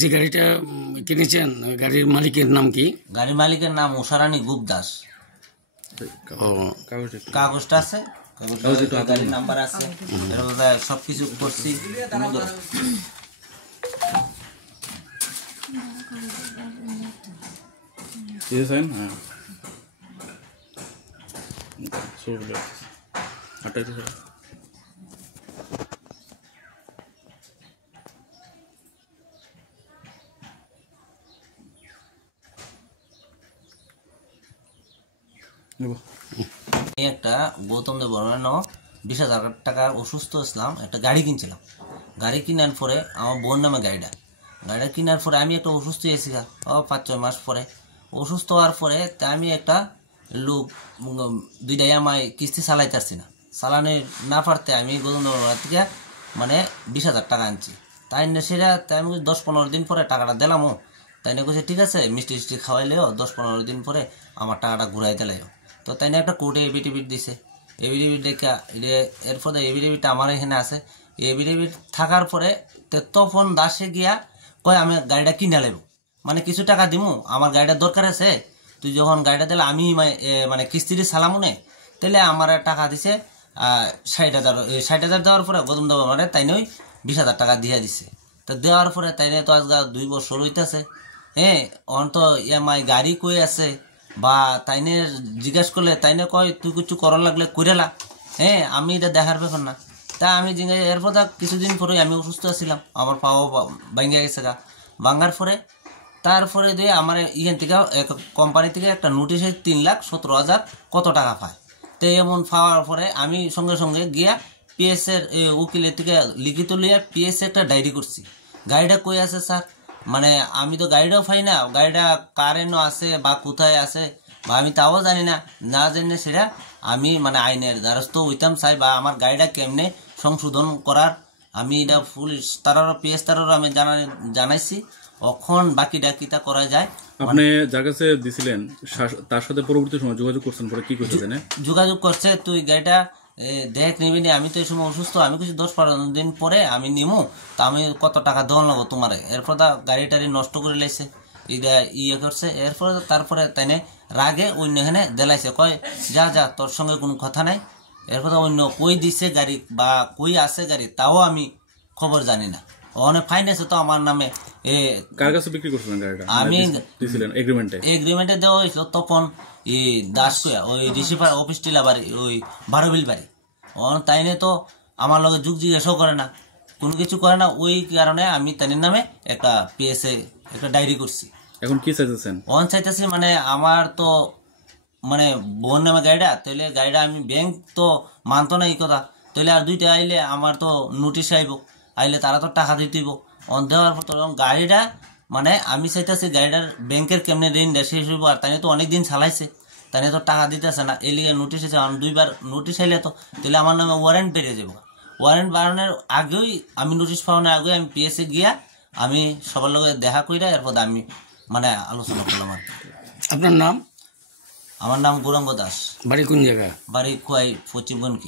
যে গাড়িটা কিনেছেন গাড়ির মালিকের নাম কি? গাড়ির মালিকের নাম উষারানী গুপ দাস। কাগজটা আছে, গাড়ির নাম্বার আছে, সবকিছু করছি। একটা গৌতম দেব বর্মন 20,000 টাকা অসুস্থ ছিলাম, একটা গাড়ি কিনছিলাম। গাড়ি কেনার পরে আমার বোন নামে গাড়িটা কেনার পরে আমি একটা অসুস্থ হয়েছি 5-6 মাস পরে। অসুস্থ হওয়ার পরে আমি একটা লোক দুইটাই আমায় কিস্তি চালাইতে পারছি না, চালানো না পারতে আমি গৌতম দেব থেকে মানে 20,000 টাকা আনছি। তাই না সেটা তাই আমি 10-15 দিন পরে টাকাটা দিলামও। তাই না বলছে ঠিক আছে মিষ্টি টিষ্টি খাওয়াইলেও 10-15 দিন পরে আমার টাকাটা ঘুরাই দিলাইও। তো তাই না একটা কোর্টে এভিডেভিট দিছে। এভিডেভিট দেখা এরপরে এভিডেভিট আমার এখানে আছে। এভিডেভিট থাকার পরে তখন দাসে গিয়া কয় আমি গাড়িটা কিনে নেব, মানে কিছু টাকা দিমু, আমার গাড়িটার দরকার আছে, তুই যখন গাড়িটা দিলে আমি মানে কিস্তিতে চালামু নে। তাহলে আমার টাকা দিছে 60,000 দেওয়ার পরে গৌতম দেব মানে তাই নই 20,000 টাকা দিয়ে দিছে। তো দেওয়ার পরে তাই তো আজকে 2 বছর হইতেছে। অন তো EMI গাড়ি কই আছে বা তাইনে জিজ্ঞাস করলে তাইনে কয় তুই কিছু করার লাগলে করেলা। আমি এটা দেখার ব্যাপার না। তা আমি এরপর কিছুদিন পরে আমি অসুস্থ ছিলাম, আমার পাওয়া ভাঙ্গা গেছে ভাঙ্গার পরে তারপরে দিয়ে আমার এখান থেকে কোম্পানি থেকে একটা নোটিশে 3,17,000 কত টাকা পায়। তো এমন পাওয়ার পরে আমি সঙ্গে সঙ্গে গিয়া PS এর উকিলের থেকে লিখিত লিয়া PS একটা ডায়েরি করছি। গাড়িটা কই আছে স্যার, মানে আমি তো গাড়িটাও পাই না, গাড়িটা কারেন্টও আছে বা কোথায় আছে বা আমি তাও জানি না, না জানি সেটা আমি মানে আইনের দ্বারস্থ হইতাম চাই বা আমার গাড়িটা কেমনে সংশোধন করার আমি এটা পুলিশ তারারও PS তারারও আমি জানাইছি। এখন বাকিটা কিতা করা যায়। আপনি যার কাছে দিছিলেন তার সাথে পরবর্তী সময় যোগাযোগ করছেন, পরে কি করছে জানেন? যোগাযোগ করছে তুই গাড়িটা দেখ নিবি নি, আমি তো এই সময় অসুস্থ, আমি কিছু 10-15 দিন পরে আমি নিমু, তা আমি কত টাকা দেওয়া নেবো তোমার। এরপর গাড়ি টাড়ি নষ্ট করে লাইছে, ইয়ে করছে। এরপরে তারপরে তাই রাগে অন্য এখানে দেলাইছে, কয় যা যা তোর সঙ্গে কোনো কথা নাই। এরপর অন্য কই দিছে গাড়ি বা কই আছে গাড়ি তাও আমি খবর জানি না। অনেক ফাইন আছে তো আমার নামে। কার কাছে বিক্রি করছিলেন গাড়িটা? আমি দিছিলেন এগ্রিমেন্টে দেওয়া হয়েছিল তখন দাস কয়া ওই রিসিভার অফিস টিলা বাড়ি ওই 12 বিল বাড়ি। তাইনে তো আমার লগে যুগ জিজ্ঞাসাও করে না, কোনো কিছু করে না। ওই কারণে আমি তাইনের নামে একটা PS একটা ডায়েরি করছি। এখন কি চাইতেছেন? চাইতেছি মানে আমার তো মানে বোন নামে গাড়িটা, তাহলে গাড়িটা আমি ব্যাংক তো মানতো না এই কথা, তাহলে আর 2টা আইলে আমার তো নোটিশ আইলে তারা তো টাকা দিতেইব। দেওয়ার পর গাড়িটা মানে আমি চাইতেছি গাড়িটার ব্যাংকের কেমনে ঋণ শেষ হইব, আর তাই তো অনেকদিন চালাইছে, তাই তো টাকা দিতেছে না। এই লিগে নোটিশ এসে 2বার নোটিশ আইলে তো তাহলে আমার নামে ওয়ারেন্ট বেড়ে যাবো। ওয়ারেন্ট বাড়ানোর আগেই আমি নোটিশ পাওয়ানোর আগে আমি PS গিয়া আমি সবার লগে দেখা কইরা এরপর আমি মানে আলোচনা করলাম আর কি। আপনার নাম? আমার নাম গৌরাঙ্গ দাস। বাড়ি কোন জায়গা? বাড়ি খোয়াই পশ্চিমবঙ্গ।